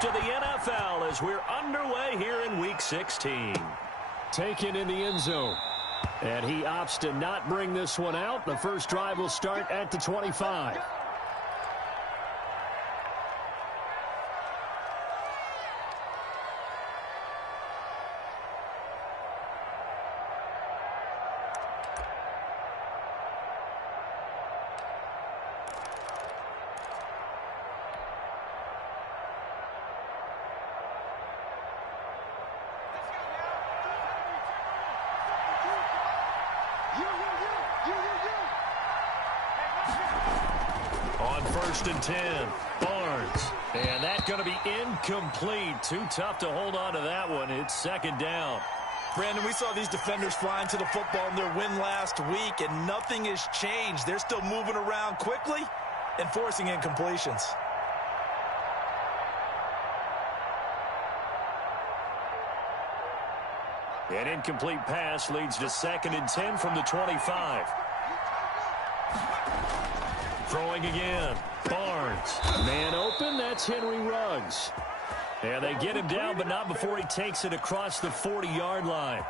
to the NFL as we're underway here in Week 16. Taken in the end zone. And he opts to not bring this one out. The first drive will start at the 25. On 1st and 10, Barnes. And that's going to be incomplete. Too tough to hold on to that one. It's 2nd down. Brandon, we saw these defenders flying to the football in their win last week, and nothing has changed. They're still moving around quickly and forcing incompletions. An incomplete pass leads to 2nd and 10 from the 25. Throwing again. Barnes. Man open. That's Henry Ruggs. And they get him down, but not before he takes it across the 40-yard line.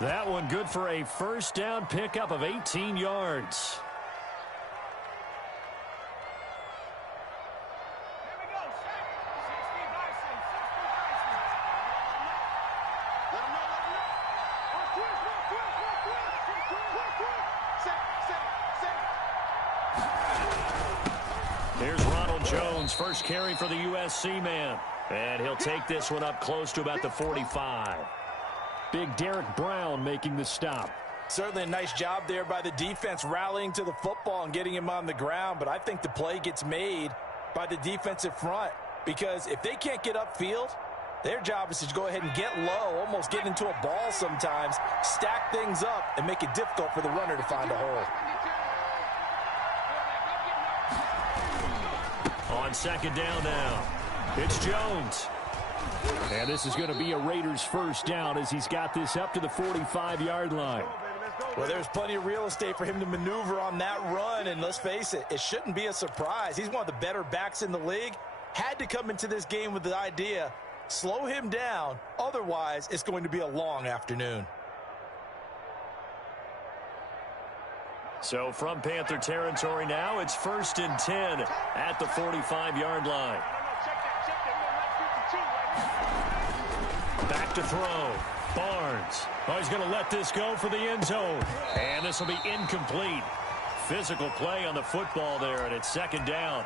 That one good for a first down pickup of 18 yards. First carry for the USC man. And he'll take this one up close to about the 45. Big Derek Brown making the stop. Certainly a nice job there by the defense rallying to the football and getting him on the ground. But I think the play gets made by the defensive front. Because if they can't get upfield, their job is to go ahead and get low, almost get into a ball sometimes, stack things up, and make it difficult for the runner to find a hole. On 2nd down now, it's Jones. And this is going to be a Raiders first down as he's got this up to the 45-yard line. Well, there's plenty of real estate for him to maneuver on that run, and let's face it, it shouldn't be a surprise. He's one of the better backs in the league. Had to come into this game with the idea, slow him down, otherwise it's going to be a long afternoon. So from Panther territory now, it's 1st and 10 at the 45-yard line. Back to throw. Barnes. Oh, he's going to let this go for the end zone. And this will be incomplete. Physical play on the football there, and it's 2nd down.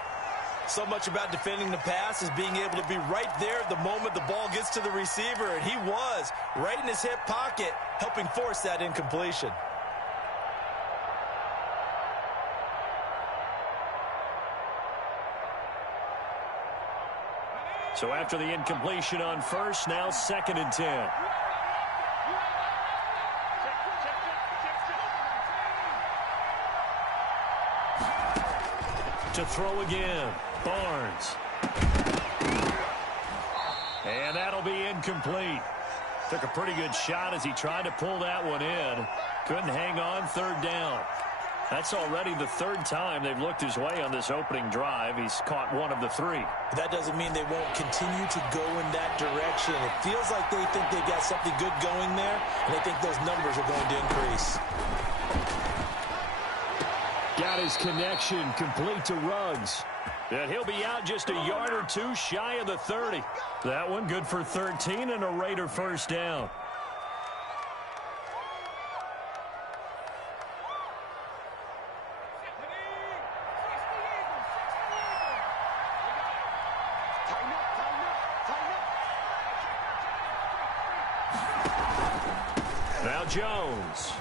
So much about defending the pass is being able to be right there at the moment the ball gets to the receiver, and he was right in his hip pocket, helping force that incompletion. So after the incompletion on 1st, now 2nd and 10. To throw again, Barnes. And that'll be incomplete. Took a pretty good shot as he tried to pull that one in. Couldn't hang on, 3rd down. That's already the 3rd time they've looked his way on this opening drive. He's caught one of the 3. But that doesn't mean they won't continue to go in that direction. It feels like they think they've got something good going there, and they think those numbers are going to increase. Got his connection complete to Ruggs. And he'll be out just a yard or two shy of the 30. That one good for 13 and a Raider first down. Now Jones.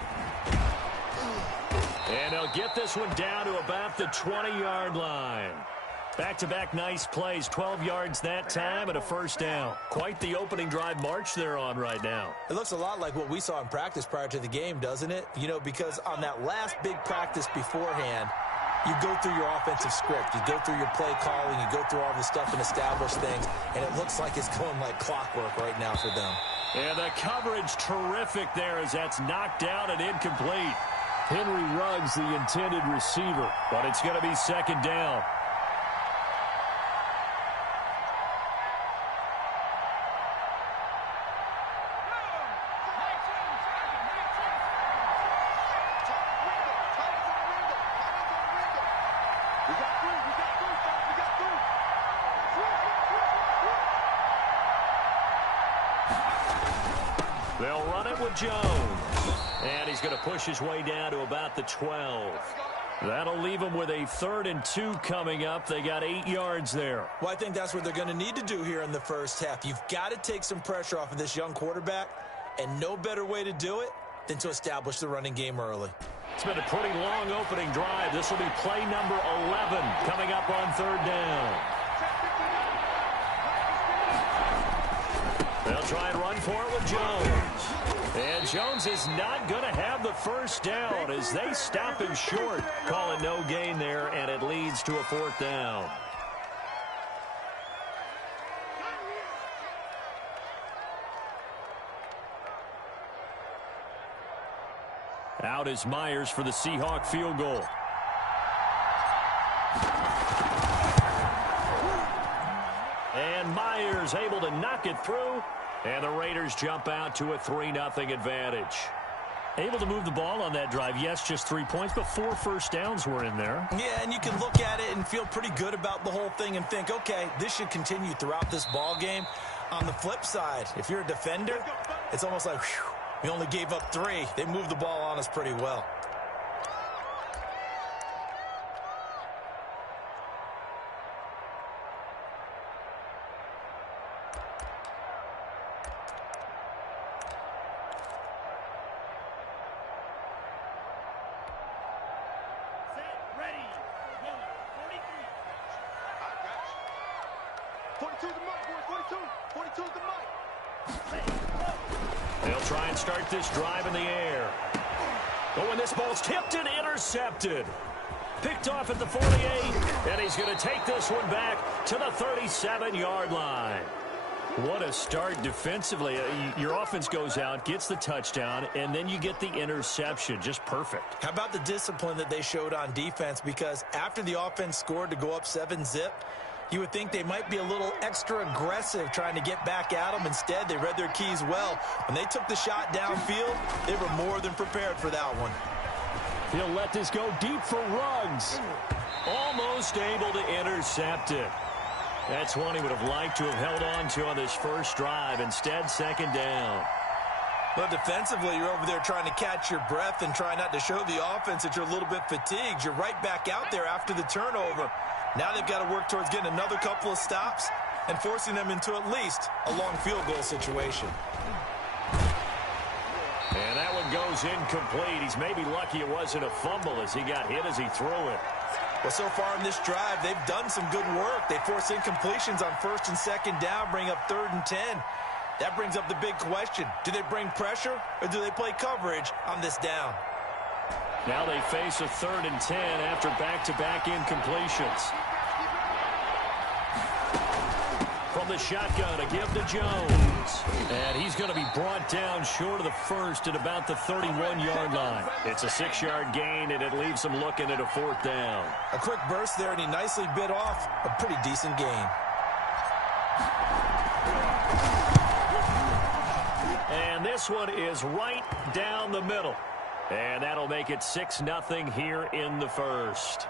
And he'll get this one down to about the 20-yard line. Back-to-back nice plays, 12 yards that time and a first down. Quite the opening drive march they're on right now. It looks a lot like what we saw in practice prior to the game, doesn't it? You know, because on that last big practice beforehand, you go through your offensive script. You go through your play calling. You go through all the stuff and establish things. And it looks like it's going like clockwork right now for them. And the coverage terrific there as that's knocked down and incomplete. Henry Ruggs, the intended receiver. But it's going to be second down. They'll run it with Jones. And he's going to push his way down to about the 12. That'll leave them with a 3rd and 2 coming up. They got 8 yards there. Well, I think that's what they're going to need to do here in the first half. You've got to take some pressure off of this young quarterback, and no better way to do it than to establish the running game early. It's been a pretty long opening drive. This will be play number 11 coming up on 3rd down. They'll try and run for it with Jones. And Jones is not going to have the first down as they stop him short. Calling no gain there, and it leads to a 4th down. Out is Myers for the Seahawk field goal. And Myers able to knock it through. And the Raiders jump out to a 3-0 advantage. Able to move the ball on that drive. Yes, just 3 points, but 4 first downs were in there. Yeah, and you can look at it and feel pretty good about the whole thing and think, okay, this should continue throughout this ball game. On the flip side, if you're a defender, it's almost like, whew, we only gave up 3. They moved the ball on us pretty well. They'll try and start this drive in the air. Oh, and this ball's tipped and intercepted. Picked off at the 48, and he's going to take this one back to the 37-yard line. What a start defensively. Your offense goes out, gets the touchdown, and then you get the interception. Just perfect. How about the discipline that they showed on defense? Because after the offense scored to go up 7-zip, you would think they might be a little extra aggressive trying to get back at them. Instead, they read their keys well. When they took the shot downfield, they were more than prepared for that one. He'll let this go deep for Ruggs. Almost able to intercept it. That's one he would have liked to have held on to on this first drive. Instead, 2nd down. Well, defensively, you're over there trying to catch your breath and try not to show the offense that you're a little bit fatigued. You're right back out there after the turnover. Now they've got to work towards getting another couple of stops and forcing them into at least a long field goal situation. And that one goes incomplete. He's maybe lucky it wasn't a fumble as he got hit as he threw it. Well, so far in this drive, they've done some good work. They force incompletions on 1st and 2nd down, bring up 3rd and 10. That brings up the big question. Do they bring pressure or do they play coverage on this down? Now they face a 3rd and 10 after back-to-back incompletions. From the shotgun, a give to Jones. And he's going to be brought down short of the first at about the 31-yard line. It's a 6-yard gain, and it leaves him looking at a 4th down. A quick burst there, and he nicely bit off a pretty decent gain. And this one is right down the middle. And that'll make it 6-0 here in the first.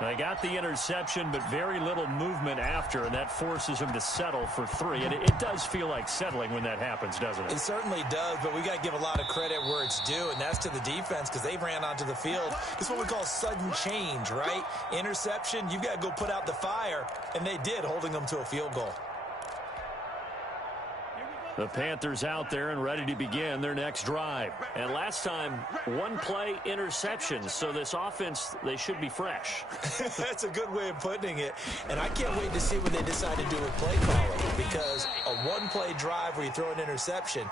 They got the interception, but very little movement after, and that forces him to settle for 3. And it does feel like settling when that happens, doesn't it? It certainly does, but we got to give a lot of credit where it's due, and that's to the defense because they ran onto the field. It's what we call sudden change, right? Interception, you've got to go put out the fire, and they did, holding them to a field goal. The Panthers out there and ready to begin their next drive. And last time, 1-play interception. So this offense, they should be fresh. That's a good way of putting it. And I can't wait to see what they decide to do with play calling. Because a 1-play drive where you throw an interception,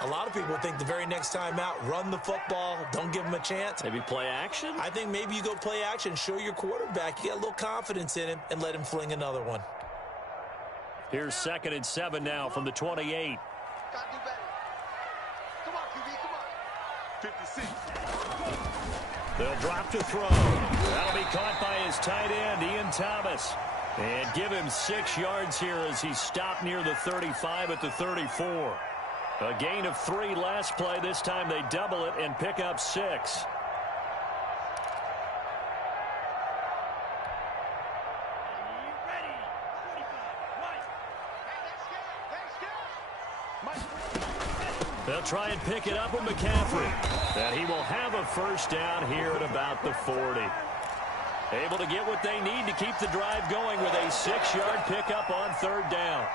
a lot of people think the very next time out, run the football, don't give them a chance. Maybe play action? I think maybe you go play action, show your quarterback. You got a little confidence in him, and let him fling another one. Here's 2nd and 7 now from the 28. Gotta do better. Come on, QB, come on. 56. They'll drop to throw. That'll be caught by his tight end, Ian Thomas. And give him 6 yards here as he's stopped near the 35 at the 34. A gain of 3 last play. This time they double it and pick up 6. They'll try and pick it up with McCaffrey. And he will have a first down here at about the 40. Able to get what they need to keep the drive going with a 6-yard pickup on third down.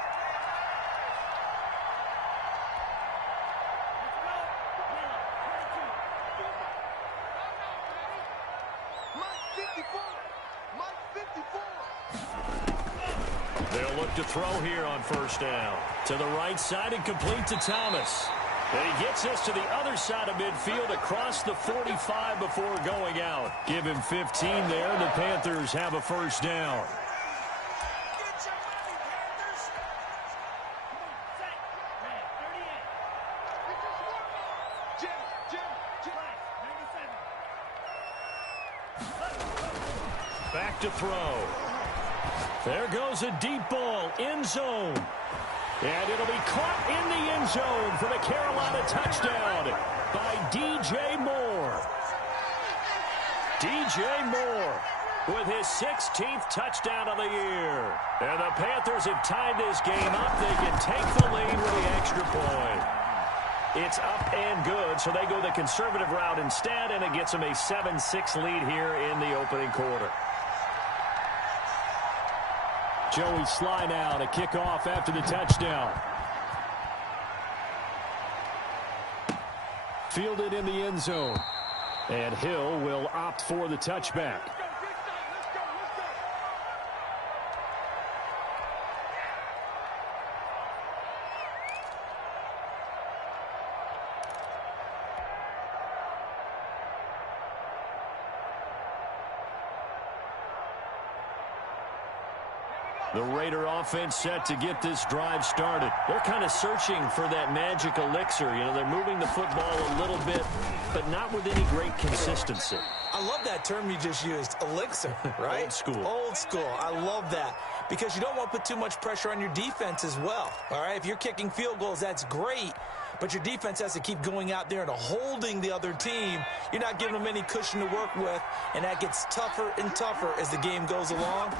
They'll look to throw here on first down. To the right side and complete to Thomas. And he gets this to the other side of midfield across the 45 before going out. Give him 15 there, and the Panthers have a first down. Back to throw. There goes a deep ball, end zone. And it'll be caught in the end zone for the Carolina touchdown by DJ Moore. DJ Moore with his 16th touchdown of the year. And the Panthers have tied this game up. They can take the lead with the extra point. It's up and good, so they go the conservative route instead, and it gets them a 7-6 lead here in the opening quarter. Joey Sly now to kick off after the touchdown. Fielded in the end zone. And Hill will opt for the touchback. The Raider offense set to get this drive started. They're kind of searching for that magic elixir. You know, they're moving the football a little bit, but not with any great consistency. I love that term you just used, elixir, right? Old school. Old school. I love that because you don't want to put too much pressure on your defense as well. All right, if you're kicking field goals, that's great. But your defense has to keep going out there and holding the other team. You're not giving them any cushion to work with, and that gets tougher and tougher as the game goes along.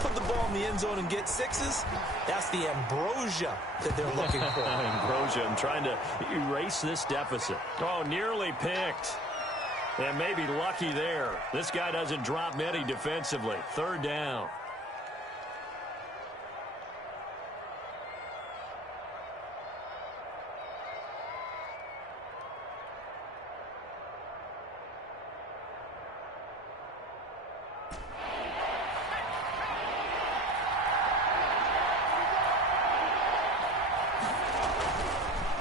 Put the ball in the end zone and get sixes. That's the ambrosia that they're looking for. Ambrosia, I'm trying to erase this deficit. Oh, nearly picked. And maybe lucky there. This guy doesn't drop many defensively. Third down.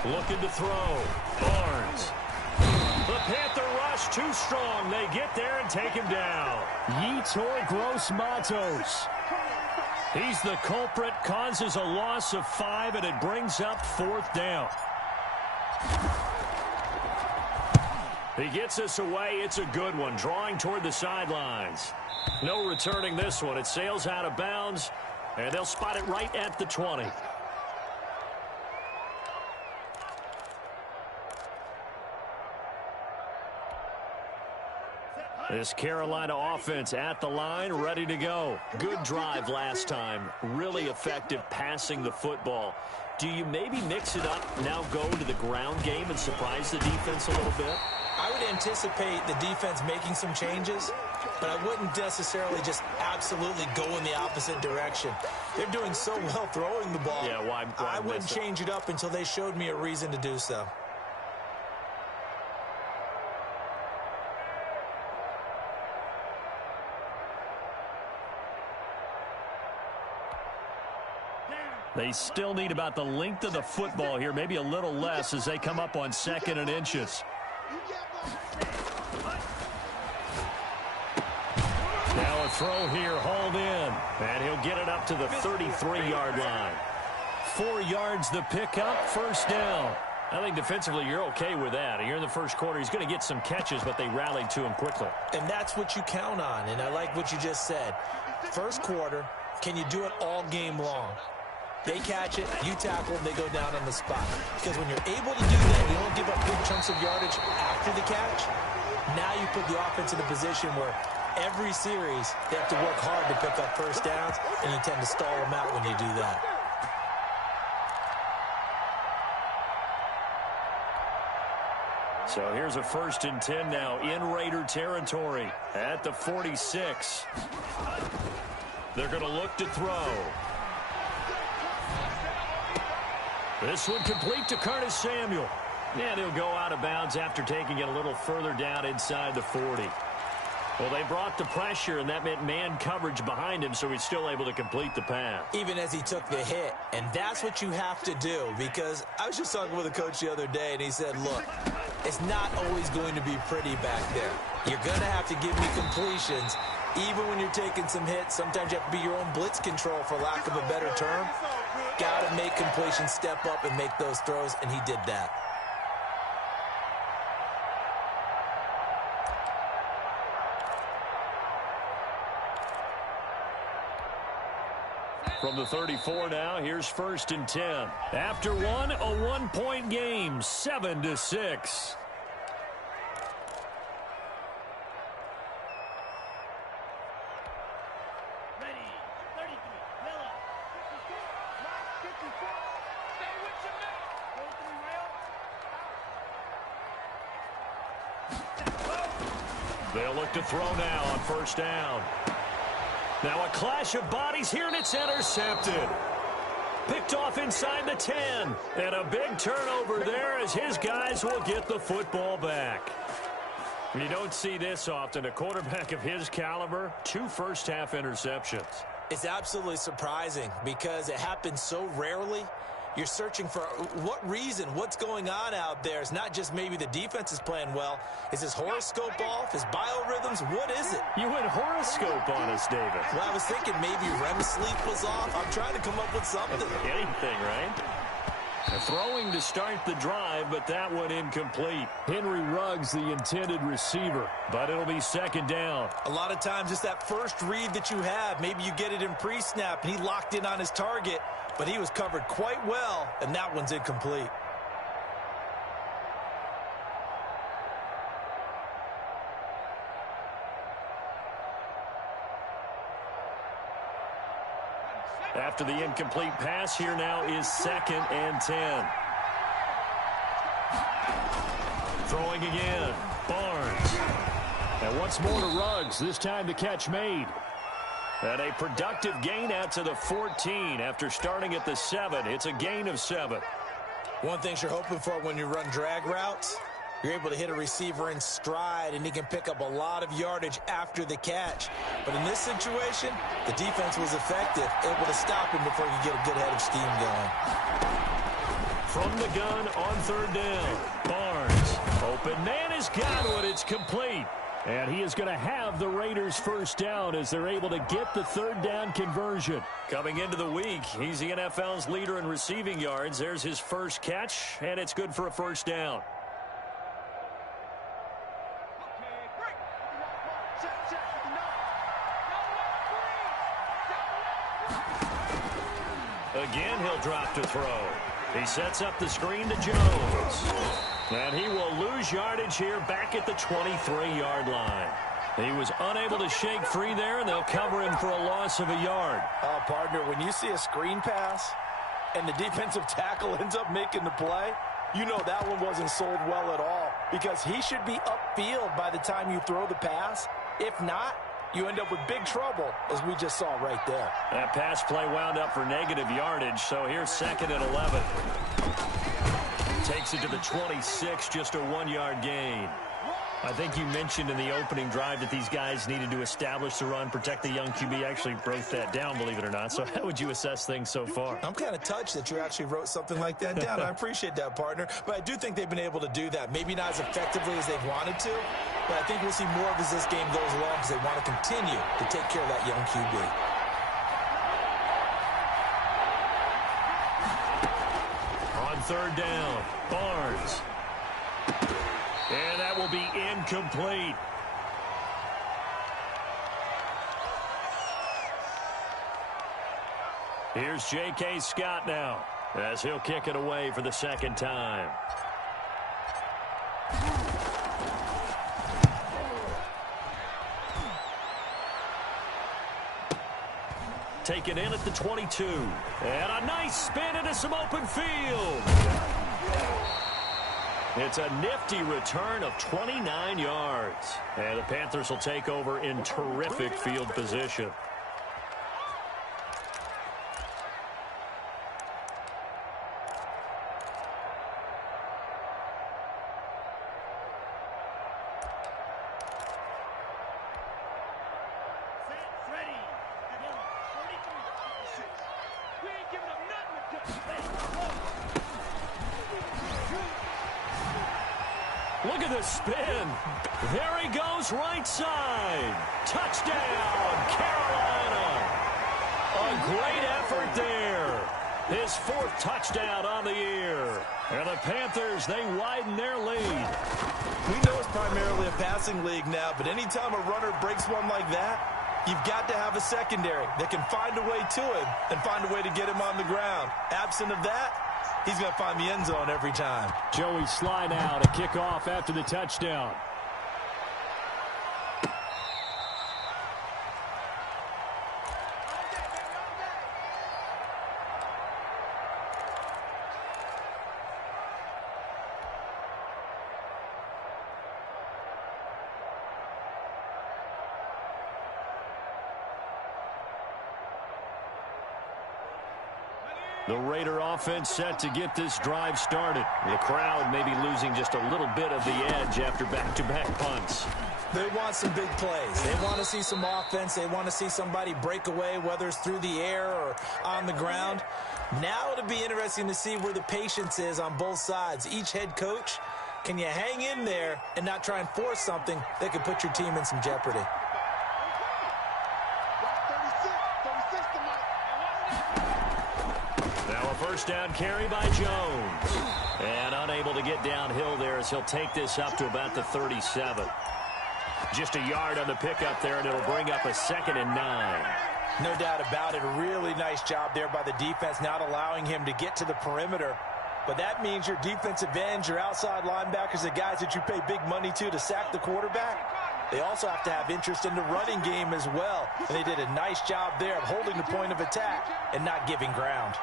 Looking to throw. Barnes. The Panther rush too strong. They get there and take him down. Yetur Gross-Matos. He's the culprit, causes a loss of 5, and it brings up fourth down. He gets us away. It's a good one, drawing toward the sidelines. No returning this one. It sails out of bounds, and they'll spot it right at the 20. This Carolina offense at the line, ready to go. Good drive last time. Really effective passing the football. Do you maybe mix it up, now go to the ground game and surprise the defense a little bit? I would anticipate the defense making some changes, but I wouldn't necessarily just absolutely go in the opposite direction. They're doing so well throwing the ball. Yeah, why I wouldn't change it up until they showed me a reason to do so. They still need about the length of the football here, maybe a little less as they come up on 2nd and inches. Now a throw here, hauled in, and he'll get it up to the 33-yard line. 4 yards the pickup, first down. I think defensively you're okay with that. Here in the first quarter, he's going to get some catches, but they rallied to him quickly. And that's what you count on, and I like what you just said. First quarter, can you do it all game long? They catch it, you tackle, they go down on the spot. Because when you're able to do that, you don't give up big chunks of yardage after the catch. Now you put the offense in a position where every series they have to work hard to pick up first downs, and you tend to stall them out when you do that. So here's a 1st and 10 now in Raider territory at the 46. They're going to look to throw. This one complete to Curtis Samuel. And he'll go out of bounds after taking it a little further down inside the 40. Well, they brought the pressure, and that meant man coverage behind him, so he's still able to complete the pass. Even as he took the hit. And that's what you have to do, because I was just talking with a coach the other day, and he said, look, it's not always going to be pretty back there. You're going to have to give me completions. Even when you're taking some hits, sometimes you have to be your own blitz control, for lack of a better term. Got to make completions, step up, and make those throws, and he did that. From the 34 now, here's 1st and 10. After one, a 1-point game, 7-6. They'll look to throw now on 1st down. Now a clash of bodies here, and it's intercepted. Picked off inside the 10. And a big turnover there as his guys will get the football back. You don't see this often. A quarterback of his caliber, 2 first-half interceptions. It's absolutely surprising because it happens so rarely. You're searching for what reason, what's going on out there. It's not just maybe the defense is playing well. Is his horoscope off? His biorhythms? What is it? You went horoscope on us, David. Well, I was thinking maybe REM sleep was off. I'm trying to come up with something. Anything, right? Throwing to start the drive, but that one incomplete. Henry Ruggs, the intended receiver, but it'll be 2nd down. A lot of times it's that first read that you have. Maybe you get it in pre-snap, and he locked in on his target, but he was covered quite well, and that one's incomplete. After the incomplete pass, here now is 2nd and 10. Throwing again, Barnes. And once more to Ruggs, this time the catch made. And a productive gain out to the 14 after starting at the 7. It's a gain of 7. One thing you're hoping for when you run drag routes, you're able to hit a receiver in stride, and he can pick up a lot of yardage after the catch. But in this situation, the defense was effective, able to stop him before he could get a good head of steam going. From the gun on 3rd down, Barnes. Open man has got it. It's complete. And he is going to have the Raiders' 1st down as they're able to get the 3rd down conversion. Coming into the week, he's the NFL's leader in receiving yards. There's his first catch, and it's good for a 1st down. Again, he'll drop to throw. He sets up the screen to Jones. And he will lose yardage here back at the 23-yard line. He was unable to shake free there, and they'll cover him for a loss of a yard. Partner, when you see a screen pass and the defensive tackle ends up making the play, you know that one wasn't sold well at all, because he should be upfield by the time you throw the pass. If not, you end up with big trouble, as we just saw right there. That pass play wound up for negative yardage, so here's 2nd and 11. Takes it to the 26, just a 1-yard gain. I think you mentioned in the opening drive that these guys needed to establish the run, protect the young QB. Actually broke that down, believe it or not. So how would you assess things so far? I'm kind of touched that you actually wrote something like that down. I appreciate that, partner. But I do think they've been able to do that. Maybe not as effectively as they've wanted to, but I think we'll see more of as this game goes along, because they want to continue to take care of that young QB. On 3rd down, Barnes. And that will be incomplete. Here's J.K. Scott now, as he'll kick it away for the 2nd time. Taken in at the 22. And a nice spin into some open field. It's a nifty return of 29 yards. And the Panthers will take over in terrific field position. Look at the spin. There he goes, right side. Touchdown, Carolina. A great effort there. His 4th touchdown on the year. And the Panthers, they widen their lead. We know it's primarily a passing league now, but anytime a runner breaks one like that, you've got to have a secondary that can find a way to him and find a way to get him on the ground. Absent of that, he's going to find the end zone every time. Joey Sly now to kick off after the touchdown. The Raider offense set to get this drive started. The crowd may be losing just a little bit of the edge after back-to-back punts. They want some big plays. They want to see some offense. They want to see somebody break away, whether it's through the air or on the ground. Now it'll be interesting to see where the patience is on both sides. Each head coach, can you hang in there and not try and force something that could put your team in some jeopardy? First down carry by Jones. And unable to get downhill there as he'll take this up to about the 37. Just a yard on the pickup there, and it'll bring up a 2nd and 9. No doubt about it. A really nice job there by the defense, not allowing him to get to the perimeter. But that means your defensive ends, your outside linebackers, the guys that you pay big money to sack the quarterback, they also have to have interest in the running game as well. And they did a nice job there of holding the point of attack and not giving ground.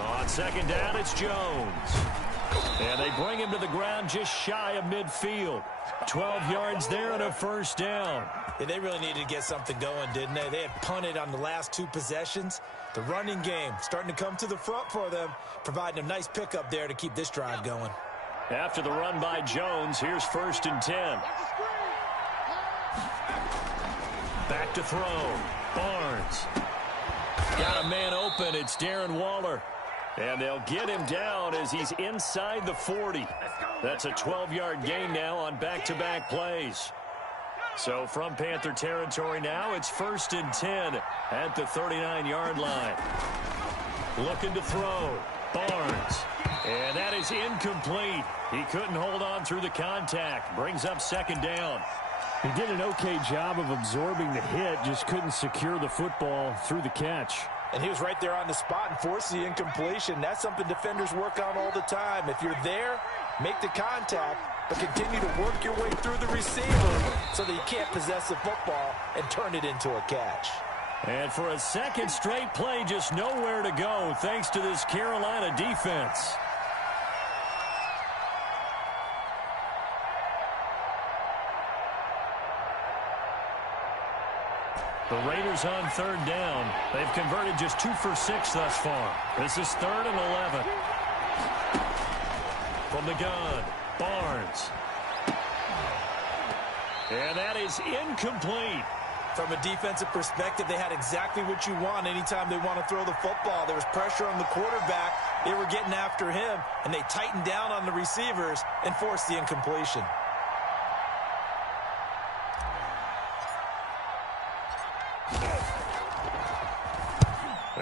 On 2nd down, it's Jones. And they bring him to the ground just shy of midfield. 12 yards there and a 1st down. Yeah, they really needed to get something going, didn't they? They had punted on the last 2 possessions. The running game starting to come to the front for them, providing a nice pickup there to keep this drive going. After the run by Jones, here's 1st and 10. Back to throw. Barnes. Got a man open. It's Darren Waller. And they'll get him down as he's inside the 40. That's a 12-yard gain now on back-to-back plays. So from Panther territory now, it's 1st and 10 at the 39-yard line. Looking to throw. Barnes. And that is incomplete. He couldn't hold on through the contact. Brings up 2nd down. He did an okay job of absorbing the hit, just couldn't secure the football through the catch. And he was right there on the spot and forced the incompletion. That's something defenders work on all the time. If you're there, make the contact, but continue to work your way through the receiver so that you can't possess the football and turn it into a catch. And for a 2nd straight play, just nowhere to go thanks to this Carolina defense. The Raiders on 3rd down. They've converted just 2 for 6 thus far. This is 3rd and 11. From the gun, Barnes. And that is incomplete. From a defensive perspective, they had exactly what you want anytime they want to throw the football. There was pressure on the quarterback. They were getting after him, and they tightened down on the receivers and forced the incompletion.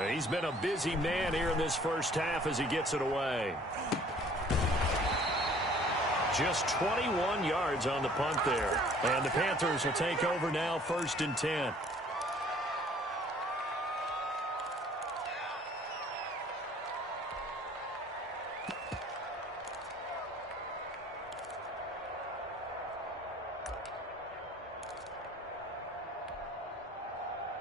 He's been a busy man here in this first half as he gets it away. Just 21 yards on the punt there. And the Panthers will take over now, 1st and 10.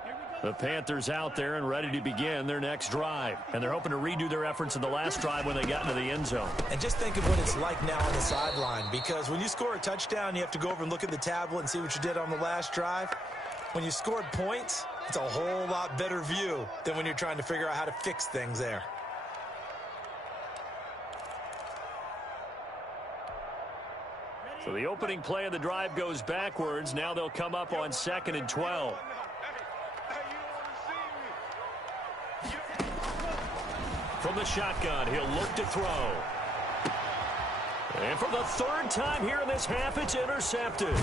Here we go. The Panthers out there and ready to begin their next drive. And they're hoping to redo their efforts in the last drive when they got into the end zone. And just think of what it's like now on the sideline, because when you score a touchdown, you have to go over and look at the tablet and see what you did on the last drive. When you scored points, it's a whole lot better view than when you're trying to figure out how to fix things there. So the opening play of the drive goes backwards. Now they'll come up on 2nd and 12. From the shotgun, he'll look to throw. And for the third time here in this half, it's intercepted.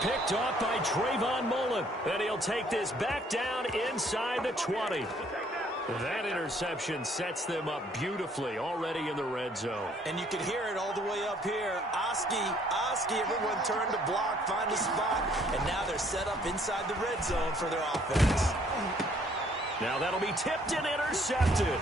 Picked off by Trayvon Mullen. And he'll take this back down inside the 20. That interception sets them up beautifully already in the red zone. And you can hear it all the way up here. Oski, everyone turned to block, find a spot, and now they're set up inside the red zone for their offense. Now that'll be tipped and intercepted.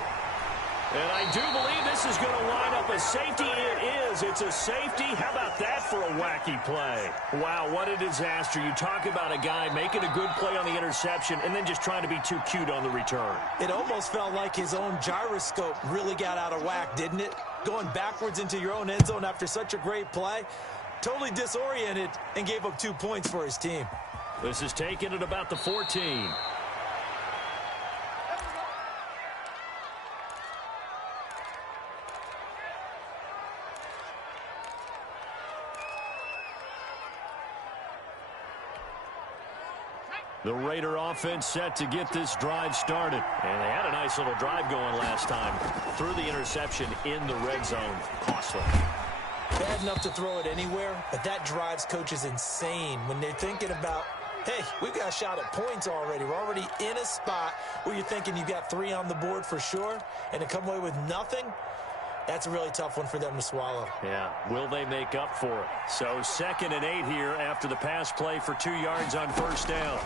And I do believe this is going to line up a safety. It is. It's a safety. How about that for a wacky play? Wow, what a disaster. You talk about a guy making a good play on the interception and then just trying to be too cute on the return. It almost felt like his own gyroscope really got out of whack, didn't it? Going backwards into your own end zone after such a great play. Totally disoriented and gave up 2 points for his team. This is taken at about the 14. The Raider offense set to get this drive started. And they had a nice little drive going last time. Threw the interception in the red zone. Costly. Bad enough to throw it anywhere, but that drives coaches insane when they're thinking about, hey, we've got a shot at points already. We're already in a spot where you're thinking you've got 3 on the board for sure, and to come away with nothing, that's a really tough one for them to swallow. Yeah, will they make up for it? So 2nd and 8 here after the pass play for 2 yards on first down.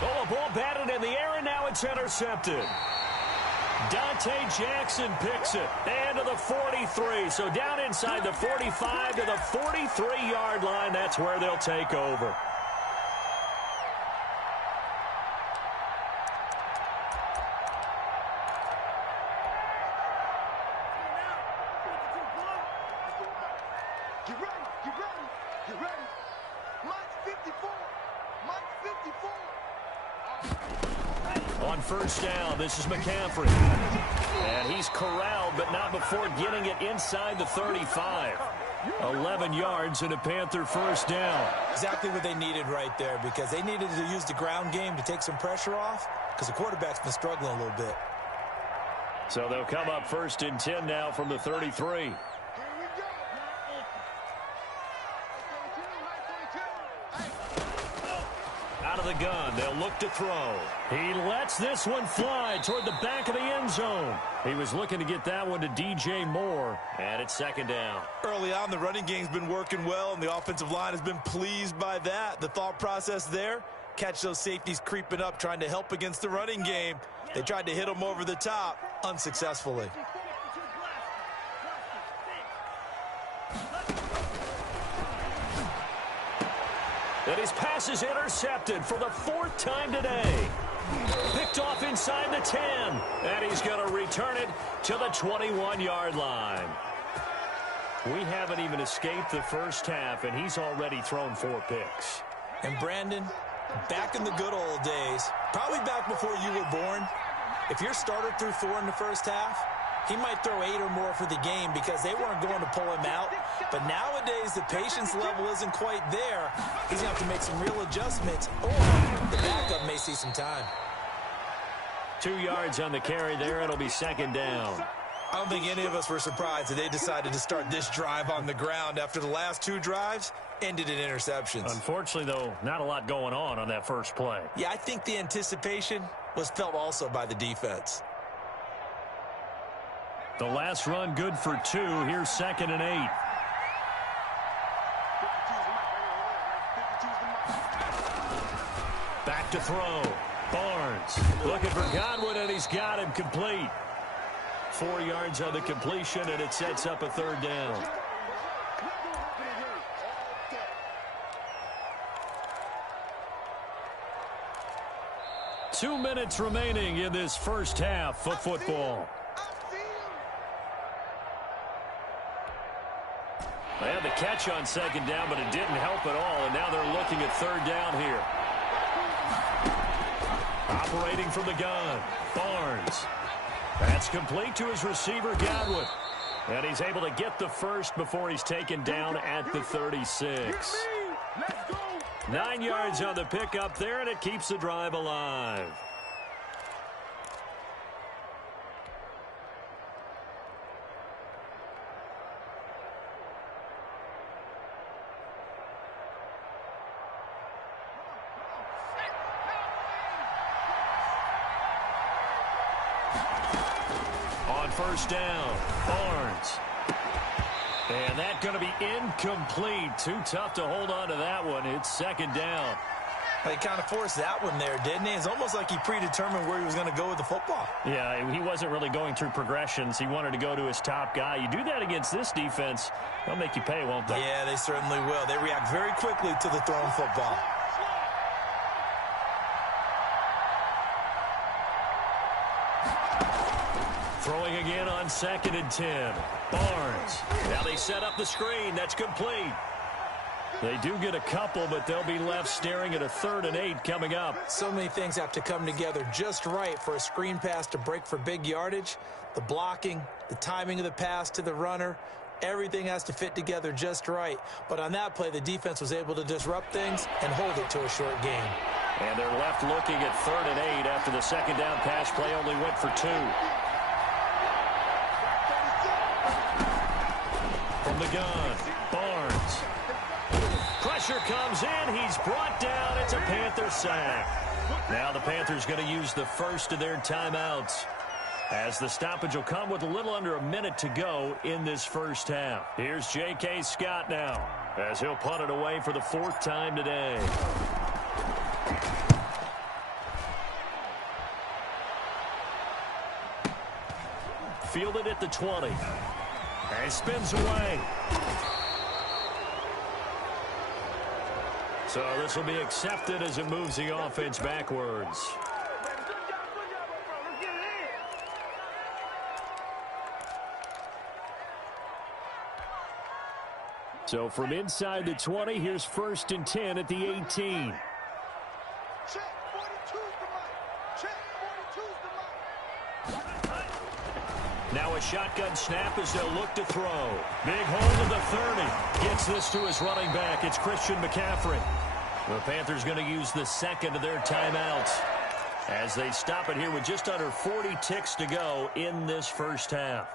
Oh, a ball batted in the air, and now it's intercepted. Dante Jackson picks it, and to the 43. So down inside the 45 to the 43-yard line. That's where they'll take over. Get ready. Mike's 54. Mike's 54. On first down, this is McCaffrey. And he's corralled, but not before getting it inside the 35. 11 yards and a Panther first down. Exactly what they needed right there, because they needed to use the ground game to take some pressure off, because the quarterback's been struggling a little bit. So they'll come up 1st and 10 now from the 33. Out of the gun, they'll look to throw. He lets this one fly toward the back of the end zone. He was looking to get that one to DJ Moore, and it's 2nd down. Early on, the running game's been working well, and the offensive line has been pleased by that. The thought process there, catch those safeties creeping up, trying to help against the running game. They tried to hit them over the top, unsuccessfully. And his pass is intercepted for the 4th time today. Picked off inside the 10. And he's going to return it to the 21-yard line. We haven't even escaped the first half, and he's already thrown 4 picks. And Brandon, back in the good old days, probably back before you were born, if your starter threw 4 in the first half, he might throw 8 or more for the game because they weren't going to pull him out. But nowadays, the patience level isn't quite there. He's going to have to make some real adjustments, or the backup may see some time. 2 yards on the carry there. It'll be 2nd down. I don't think any of us were surprised that they decided to start this drive on the ground after the last 2 drives ended in interceptions. Unfortunately, though, not a lot going on that first play. Yeah, I think the anticipation was felt also by the defense. The last run good for 2. Here's 2nd and 8. Back to throw. Barnes looking for Godwin, and he's got him complete. 4 yards on the completion, and it sets up a 3rd down. 2 minutes remaining in this first half of football. They had the catch on second down, but it didn't help at all, and now they're looking at third down here. Operating from the gun, Barnes. That's complete to his receiver, Godwin. And he's able to get the first before he's taken down at the 36. 9 yards on the pickup there, and it keeps the drive alive. On first down, Barnes. And that's going to be incomplete. Too tough to hold on to that one. It's second down. He kind of forced that one there, didn't he? It's almost like he predetermined where he was going to go with the football. Yeah, he wasn't really going through progressions. He wanted to go to his top guy. You do that against this defense, they'll make you pay, won't they? Yeah, they certainly will. They react very quickly to the thrown football. Throwing again on 2nd and 10. Barnes. Now they set up the screen. That's complete. They do get a couple, but they'll be left staring at a 3rd and 8 coming up. So many things have to come together just right for a screen pass to break for big yardage. The blocking, the timing of the pass to the runner, everything has to fit together just right. But on that play, the defense was able to disrupt things and hold it to a short game. And they're left looking at 3rd and 8 after the second down pass play only went for 2. From the gun, Barnes. Pressure comes in. He's brought down. It's a Panther sack. Now the Panthers going to use the first of their timeouts, as the stoppage will come with a little under a minute to go in this first half. Here's J.K. Scott now, as he'll punt it away for the 4th time today. Fielded at the 20. And spins away. So this will be accepted as it moves the offense backwards. So from inside the 20, here's 1st and 10 at the 18. Check, 42's the mic. Check, 42's the mic. Now a shotgun snap as they'll look to throw. Big hold of the 30. Gets this to his running back. It's Christian McCaffrey. The Panthers going to use the second of their timeouts as they stop it here with just under 40 ticks to go in this first half.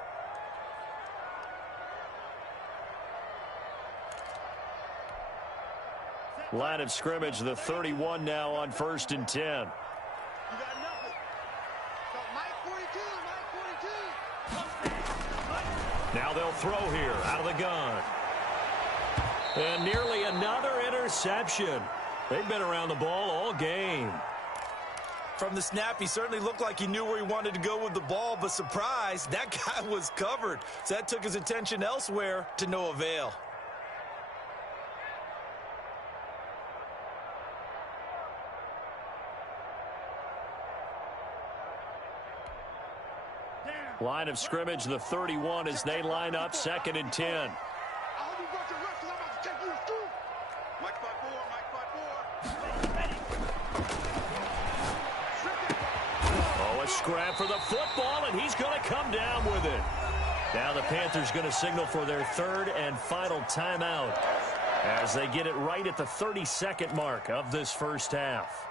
Line of scrimmage, the 31 now on 1st and 10. You got nothing. So Mike 42, Mike 42. Now they'll throw here out of the gun. And nearly another interception. They've been around the ball all game. From the snap, he certainly looked like he knew where he wanted to go with the ball, but surprise, that guy was covered. So that took his attention elsewhere to no avail. Line of scrimmage, the 31 as they line up 2nd and 10. I hope you brought your rest because I'm about to take you to school. Mike 5-4, Mike 5-4. Oh, a scrap for the football, and he's going to come down with it. Now the Panthers going to signal for their 3rd and final timeout as they get it right at the 32nd mark of this first half.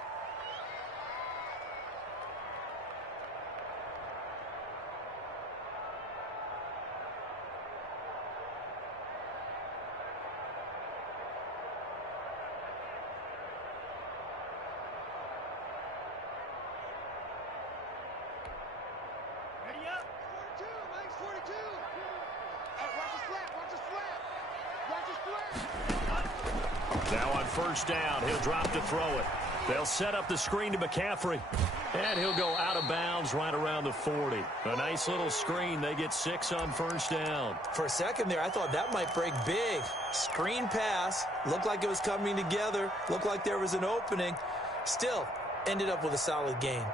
Now on first down, he'll drop to throw it. They'll set up the screen to McCaffrey. And he'll go out of bounds right around the 40. A nice little screen. They get 6 on first down. For a second there, I thought that might break big. Screen pass. Looked like it was coming together. Looked like there was an opening. Still, ended up with a solid gain.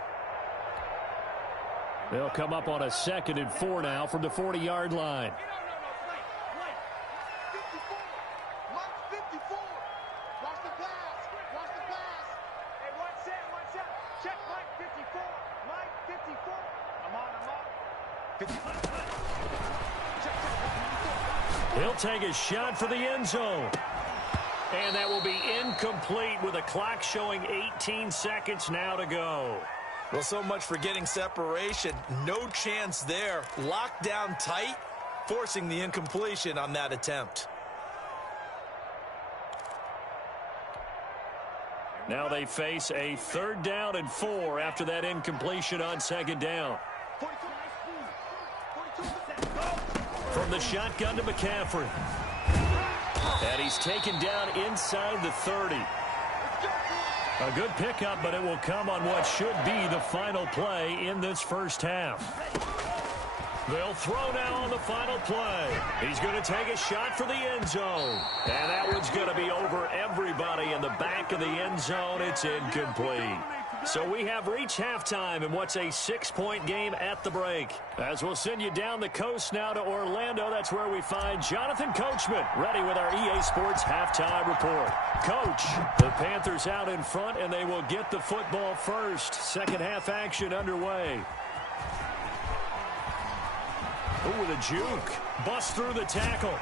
They'll come up on a 2nd and 4 now from the 40-yard line. 54. Mike 54. Watch the pass. Watch the pass. Hey, one set. Check Mike 54. Mike 54. I'm on. 55. Check. He'll take a shot for the end zone. And that will be incomplete with a clock showing 18 seconds now to go. Well, so much for getting separation. No chance there. Locked down tight, forcing the incompletion on that attempt. Now they face a 3rd down and 4 after that incompletion on 2nd down. 42. From the shotgun to McCaffrey. And he's taken down inside the 30. A good pickup, but it will come on what should be the final play in this first half. They'll throw now on the final play. He's going to take a shot for the end zone. And that one's going to be over everybody in the back of the end zone. It's incomplete. So we have reached halftime in what's a 6-point game at the break. As we'll send you down the coast now to Orlando, that's where we find Jonathan Coachman ready with our EA Sports halftime report. Coach, the Panthers out in front, and they will get the football first. Second half action underway. Oh, with a juke. Bust through the tackle.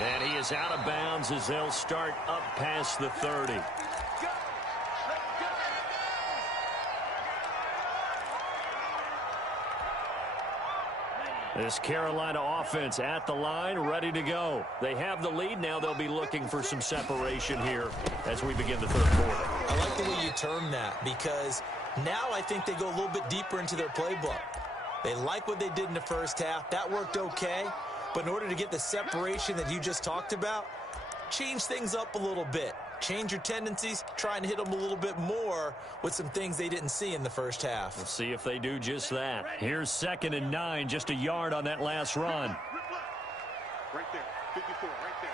And he is out of bounds as they'll start up past the 30. This Carolina offense at the line, ready to go. They have the lead. Now they'll be looking for some separation here as we begin the 3rd quarter. I like the way you term that, because now I think they go a little bit deeper into their playbook. They like what they did in the first half. That worked okay. But in order to get the separation that you just talked about, change things up a little bit. Change your tendencies, try and hit them a little bit more with some things they didn't see in the first half. We'll see if they do just that. Here's 2nd and 9, just a yard on that last run. Right there. 54. Right there.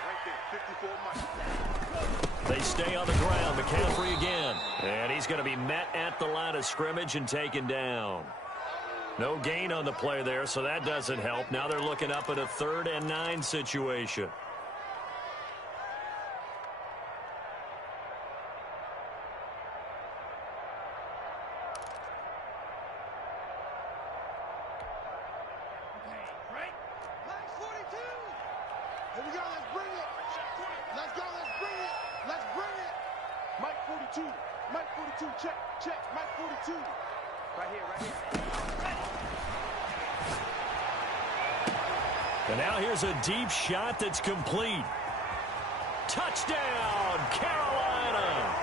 54. Mike. They stay on the ground. McCaffrey again. And he's going to be met at the line of scrimmage and taken down. No gain on the play there, so that doesn't help. Now they're looking up at a 3rd and 9 situation. Here we go, let's bring it. Let's go, let's bring it. Let's bring it. Mike 42. Mike 42, check. Mike 42. Right here. And now here's a deep shot that's complete. Touchdown, Carolina.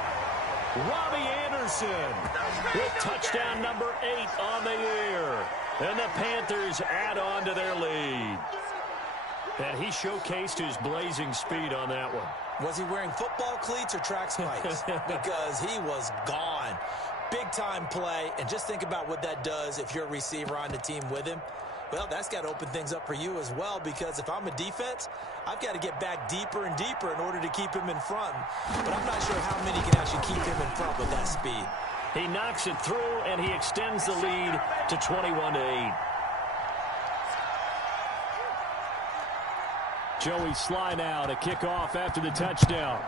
Robbie Anderson with touchdown number 8 on the year. And the Panthers add on to their lead. And he showcased his blazing speed on that one. Was he wearing football cleats or track spikes? Because he was gone. Big-time play, and just think about what that does if you're a receiver on the team with him. Well, that's got to open things up for you as well, because if I'm a defense, I've got to get back deeper and deeper in order to keep him in front. But I'm not sure how many can actually keep him in front with that speed. He knocks it through, and he extends the lead to 21-8. Joey Sly now to kick off after the touchdown.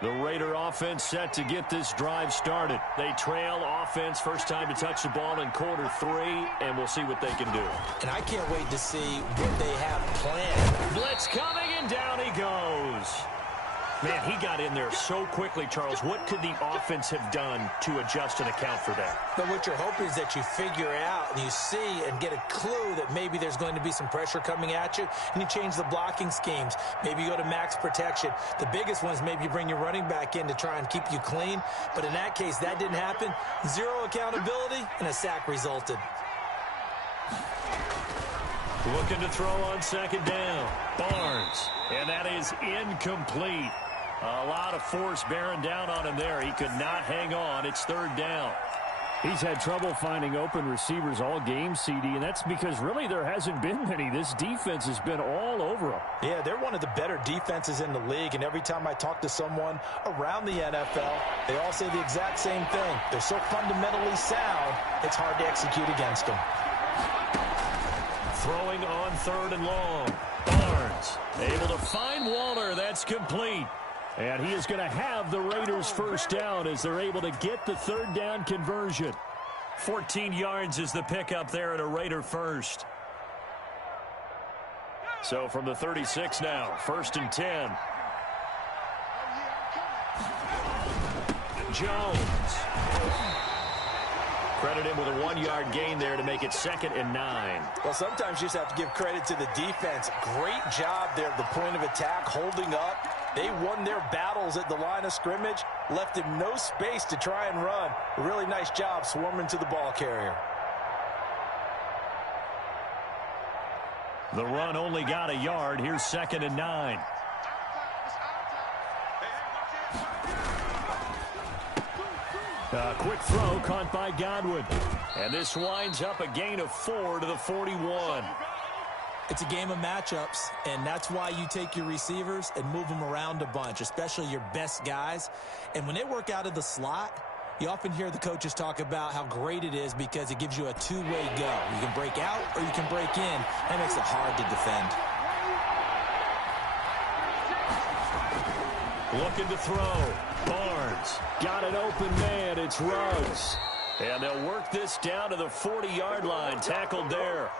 The Raider offense set to get this drive started. They trail offense first time to touch the ball in quarter 3, and we'll see what they can do. And I can't wait to see what they have planned. Blitz coming, and down he goes. Man, he got in there so quickly, Charles. What could the offense have done to adjust and account for that? But what you're hoping is that you figure out and you see and get a clue that maybe there's going to be some pressure coming at you, and you change the blocking schemes. Maybe you go to max protection. The biggest one is maybe you bring your running back in to try and keep you clean. But in that case, that didn't happen. Zero accountability, and a sack resulted. Looking to throw on second down. Barnes. And that is incomplete. A lot of force bearing down on him there. He could not hang on. It's third down. He's had trouble finding open receivers all game, CD, and that's because really there hasn't been many. This defense has been all over him. Yeah, they're one of the better defenses in the league, and every time I talk to someone around the NFL, they all say the exact same thing. They're so fundamentally sound, it's hard to execute against them. Throwing on third and long. Barnes able to find Waller. That's complete. And he is going to have the Raiders first down as they're able to get the third down conversion. 14 yards is the pickup there at a Raider first. So from the 36 now, first and 10. Jones. Credit him with a 1-yard gain there to make it 2nd and 9. Well, sometimes you just have to give credit to the defense. Great job there at the point of attack, holding up. They won their battles at the line of scrimmage, left him no space to try and run. A really nice job swarming to the ball carrier. The run only got a yard. Here's 2nd and 9. A quick throw caught by Godwin. And this winds up a gain of 4 to the 41. It's a game of matchups, and that's why you take your receivers and move them around a bunch, especially your best guys. And when they work out of the slot, you often hear the coaches talk about how great it is because it gives you a two-way go. You can break out or you can break in. That makes it hard to defend. Looking to throw. Barnes Got an open man. It's Ruggs. And they'll work this down to the 40-yard line. Tackled there.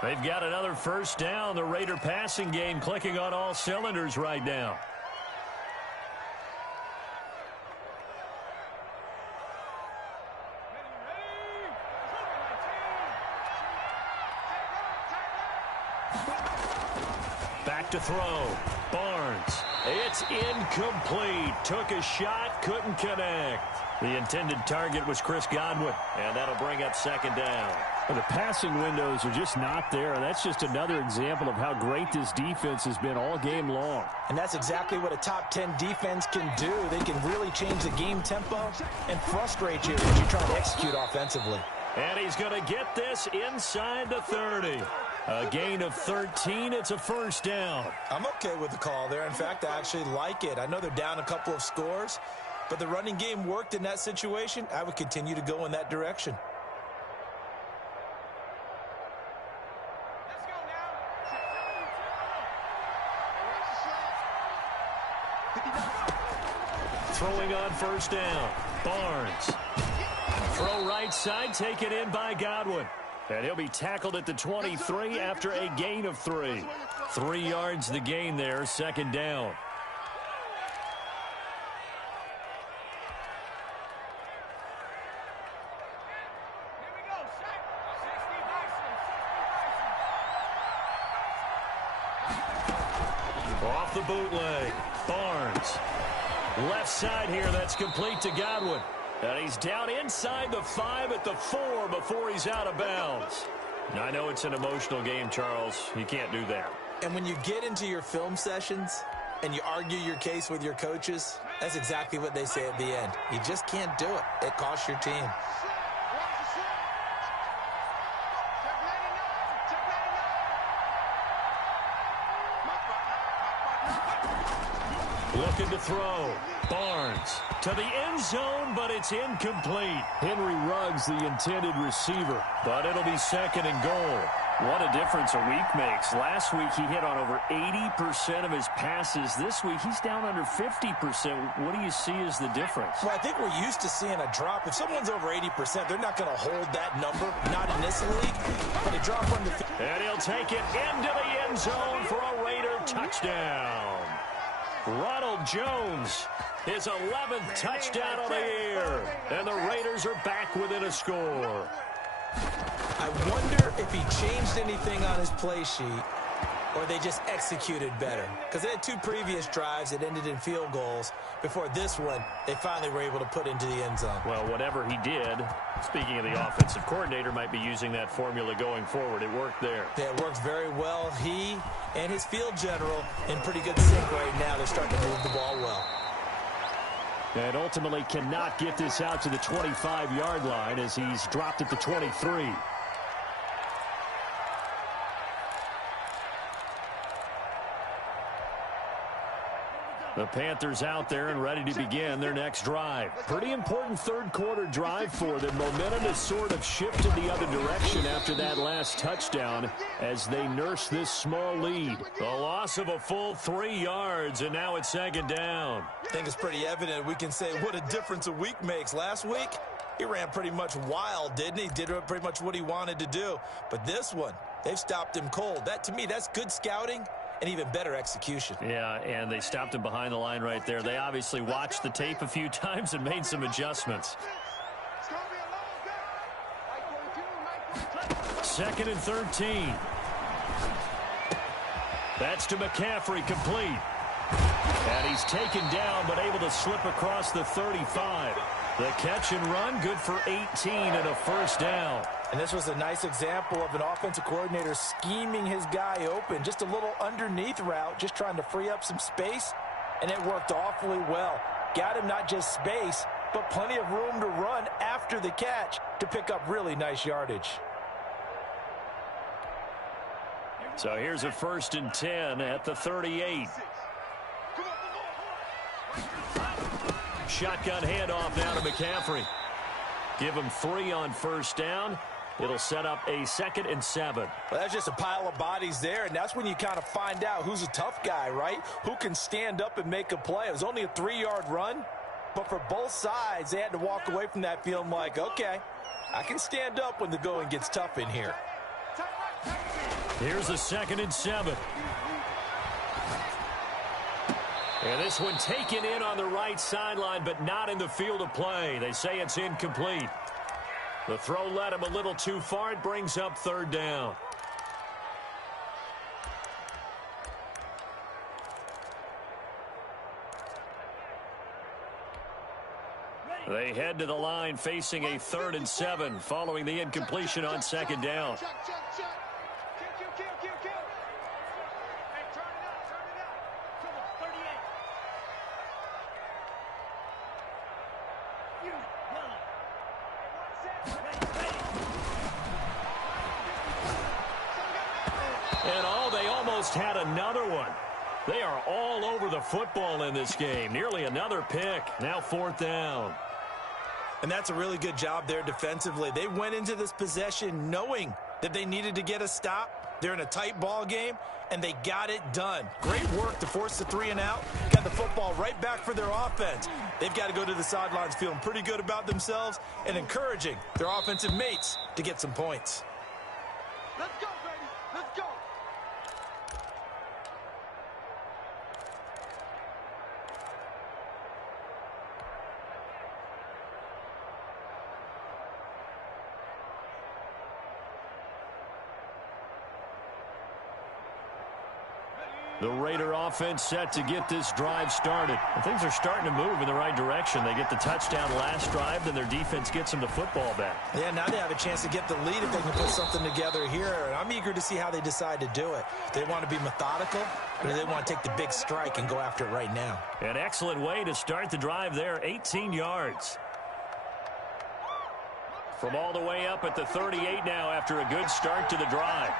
They've got another first down. The Raider passing game clicking on all cylinders right now. Back to throw. Barnes. It's incomplete. Took a shot, couldn't connect. The intended target was Chris Godwin, and that'll bring up 2nd down. Well, the passing windows are just not there, and that's just another example of how great this defense has been all game long. And that's exactly what a top 10 defense can do. They can really change the game tempo and frustrate you as you try to execute offensively. And he's going to get this inside the 30. A gain of 13. It's a first down. I'm okay with the call there. In fact, I actually like it. I know they're down a couple of scores, but the running game worked in that situation. I would continue to go in that direction. Let's go now. Throwing on first down. Barnes. Throw right side, taken in by Godwin. And he'll be tackled at the 23 after a gain of 3. 3 yards the gain there, 2nd down. Here we go. Off the bootleg. Barnes. Left side here, that's complete to Godwin. And he's down inside the 5 at the 4 before he's out of bounds. Now, I know it's an emotional game, Charles. You can't do that. And when you get into your film sessions and you argue your case with your coaches, that's exactly what they say at the end. You just can't do it. It costs your team. Looking to throw. Barnes to the end zone, but it's incomplete. Henry Ruggs, the intended receiver. But it'll be 2nd and goal. What a difference a week makes. Last week he hit on over 80% of his passes. This week he's down under 50%. What do you see as the difference? Well, I think we're used to seeing a drop. If someone's over 80%, they're not going to hold that number. Not in this league. But a drop under 50. And he'll take it into the end zone for a Raider touchdown. Ronald Jones, his 11th touchdown of the year. And the Raiders are back within a score. I wonder if he changed anything on his play sheet or they just executed better? Because they had 2 previous drives that ended in field goals. Before this one, they finally were able to put into the end zone. Well, whatever he did, speaking of the offensive coordinator, might be using that formula going forward. It worked there. Yeah, it worked very well. He and his field general in pretty good sync right now. They're starting to move the ball well. And ultimately cannot get this out to the 25-yard line as he's dropped at the 23. The Panthers out there and ready to begin their next drive. Pretty important third-quarter drive for them. Momentum has sort of shifted the other direction after that last touchdown as they nurse this small lead. A loss of a full 3 yards, and now it's 2nd down. I think it's pretty evident. We can say what a difference a week makes. Last week, he ran pretty much wild, didn't he? Did pretty much what he wanted to do. But this one, they've stopped him cold. That, to me, that's good scouting and even better execution. Yeah, and they stopped him behind the line right there. They obviously watched the tape a few times and made some adjustments. 2nd and 13. That's to McCaffrey, complete. And he's taken down, but able to slip across the 35. The catch and run, good for 18 and a 1st down. And this was a nice example of an offensive coordinator scheming his guy open. Just a little underneath route, just trying to free up some space, and it worked awfully well. Got him not just space, but plenty of room to run after the catch to pick up really nice yardage. So here's a 1st and 10 at the 38. Shotgun handoff now to McCaffrey. Give him 3 on 1st down. It'll set up a 2nd and 7. Well, that's just a pile of bodies there, and that's when you kind of find out who's a tough guy, right? Who can stand up and make a play. It was only a 3-yard run, but for both sides, they had to walk away from that feeling like, okay, I can stand up when the going gets tough in here. Here's a 2nd and 7. And this one taken in on the right sideline, but not in the field of play. They say it's incomplete. The throw led him a little too far. It brings up 3rd down. They head to the line facing a 3rd and 7 following the incompletion on 2nd down. Had another one. They are all over the football in this game. Nearly another pick. Now 4th down. And that's a really good job there defensively. They went into this possession knowing that they needed to get a stop. They're in a tight ball game, and they got it done. Great work to force the 3 and out. Got the football right back for their offense. They've got to go to the sidelines feeling pretty good about themselves and encouraging their offensive mates to get some points. Let's go, baby. Let's go. The Raider offense set to get this drive started. And things are starting to move in the right direction. They get the touchdown last drive, then their defense gets them the football back. Yeah, now they have a chance to get the lead if they can put something together here. And I'm eager to see how they decide to do it. Do they want to be methodical, or do they want to take the big strike and go after it right now? An excellent way to start the drive there, 18 yards. From all the way up at the 38 now after a good start to the drive.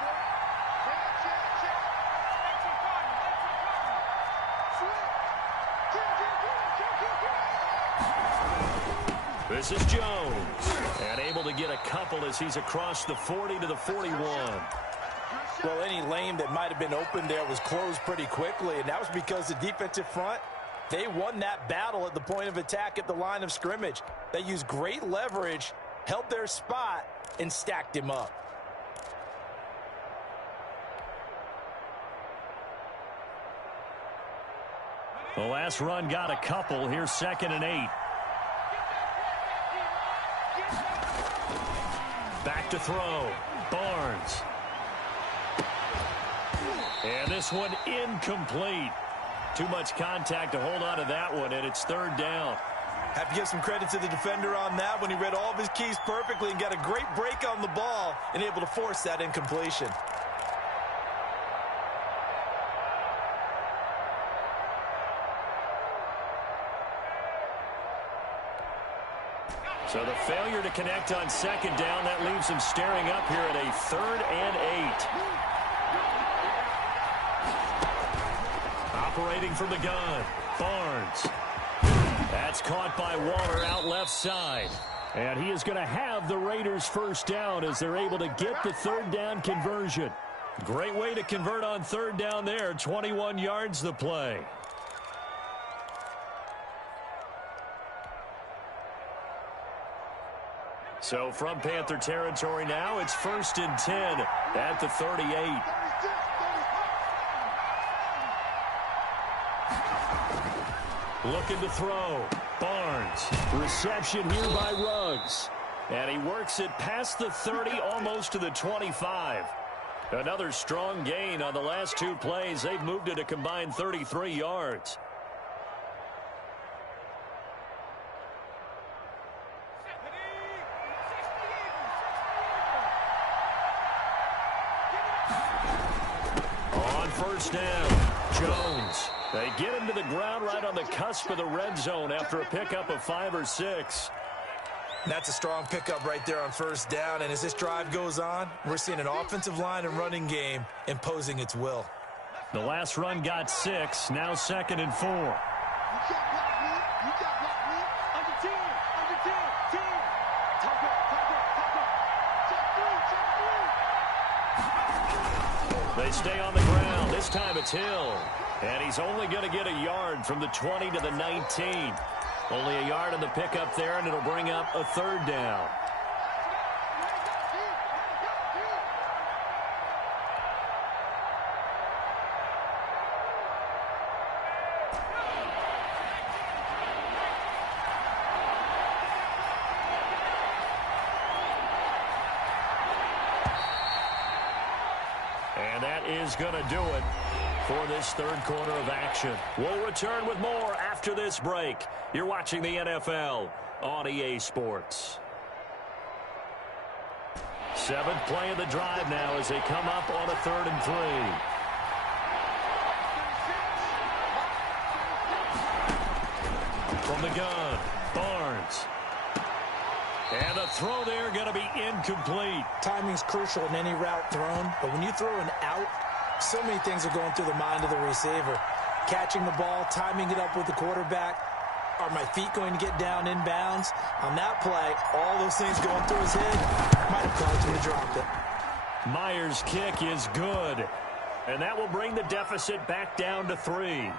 This is Jones, and able to get a couple as he's across the 40 to the 41. Well, any lane that might have been open there was closed pretty quickly, and that was because the defensive front, they won that battle at the point of attack at the line of scrimmage. They used great leverage, held their spot, and stacked him up. The last run got a couple. Here's 2nd and 8. Back to throw. Barnes. And this one incomplete. Too much contact to hold on to that one, and it's third down. Have to give some credit to the defender on that when he read all of his keys perfectly and got a great break on the ball and able to force that incompletion. So the failure to connect on second down, that leaves him staring up here at a 3rd and 8. Operating from the gun, Barnes. That's caught by Waller out left side. And he is going to have the Raiders first down as they're able to get the third down conversion. Great way to convert on third down there. 21 yards the play. So from Panther territory now, it's 1st and 10 at the 38. Looking to throw. Barnes. Reception here by Ruggs. And he works it past the 30, almost to the 25. Another strong gain on the last 2 plays. They've moved it a combined 33 yards. On first down, Jones. They get him to the ground right on the cusp of the red zone after a pickup of 5 or 6. That's a strong pickup right there on first down. And as this drive goes on, we're seeing an offensive line and running game imposing its will. The last run got 6. Now 2nd and 4. You can't block me. You can't block me. Under 10. Under 10. 10. Top up. Top up. Top up. Check 3. Check 3. They stay on the ground. This time it's Hill. And he's only going to get a yard from the 20 to the 19. Only a yard on the pickup there, and it'll bring up a third down. And that is going to do it for this third quarter of action. We'll return with more after this break. You're watching the NFL on EA Sports. 7th play of the drive now as they come up on a 3rd and 3. From the gun, Barnes. And the throw there going to be incomplete. Timing's crucial in any route thrown, but when you throw an out, so many things are going through the mind of the receiver. Catching the ball, timing it up with the quarterback. Are my feet going to get down in bounds? On that play, all those things going through his head might have caused him to drop it. Myers' kick is good. And that will bring the deficit back down to 3.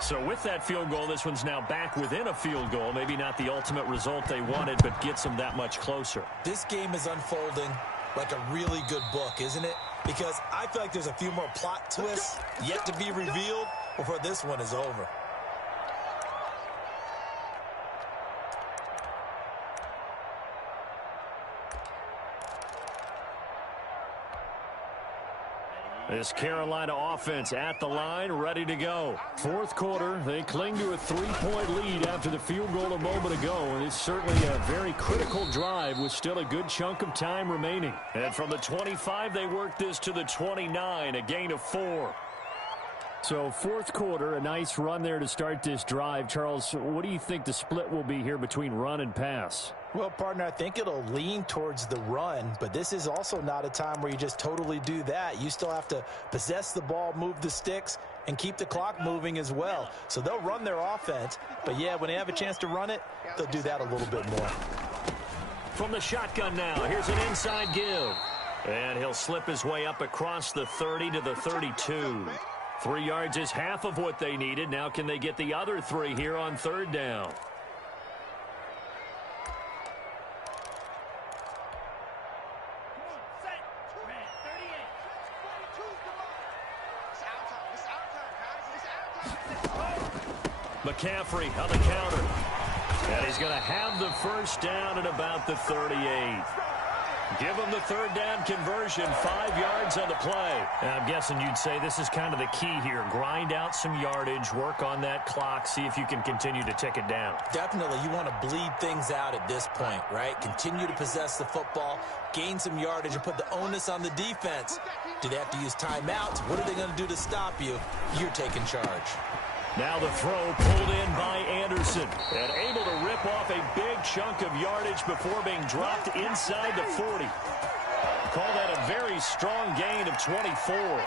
So with that field goal, this one's now back within a field goal. Maybe not the ultimate result they wanted, but gets them that much closer. This game is unfolding like a really good book, isn't it? Because I feel like there's a few more plot twists yet to be revealed before this one is over. This Carolina offense at the line, ready to go. 4th quarter, they cling to a 3-point lead after the field goal a moment ago, and it's certainly a very critical drive with still a good chunk of time remaining. And from the 25, they work this to the 29, a gain of 4. So 4th quarter, a nice run there to start this drive. Charles, what do you think the split will be here between run and pass? Well, partner, I think it'll lean towards the run, but this is also not a time where you just totally do that. You still have to possess the ball, move the sticks, and keep the clock moving as well. So they'll run their offense, but yeah, when they have a chance to run it, they'll do that a little bit more. From the shotgun now, here's an inside give. And he'll slip his way up across the 30 to the 32. 3 yards is half of what they needed. Now can they get the other 3 here on 3rd down? McCaffrey on the counter. And he's going to have the first down at about the 38. Give them the third down conversion, 5 yards on the play. And I'm guessing you'd say this is kind of the key here. Grind out some yardage, work on that clock, see if you can continue to tick it down. Definitely, you want to bleed things out at this point, right? Continue to possess the football, gain some yardage, and put the onus on the defense. Do they have to use timeouts? What are they going to do to stop you? You're taking charge. Now the throw pulled in by Anderson and able to rip off a big chunk of yardage before being dropped inside the 40. Call that a very strong gain of 24.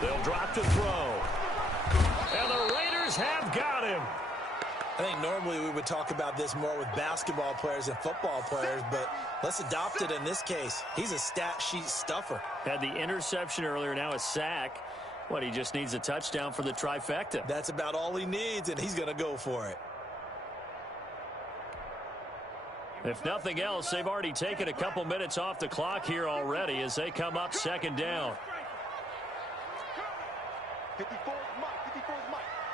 They'll drop to throw. And the Raiders have got him. I think normally we would talk about this more with basketball players and football players, but let's adopt it in this case. He's a stat sheet stuffer. Had the interception earlier, now a sack. What, he just needs a touchdown for the trifecta. That's about all he needs, and he's going to go for it. If nothing else, they've already taken a couple minutes off the clock here already as they come up second down. 54 Mike.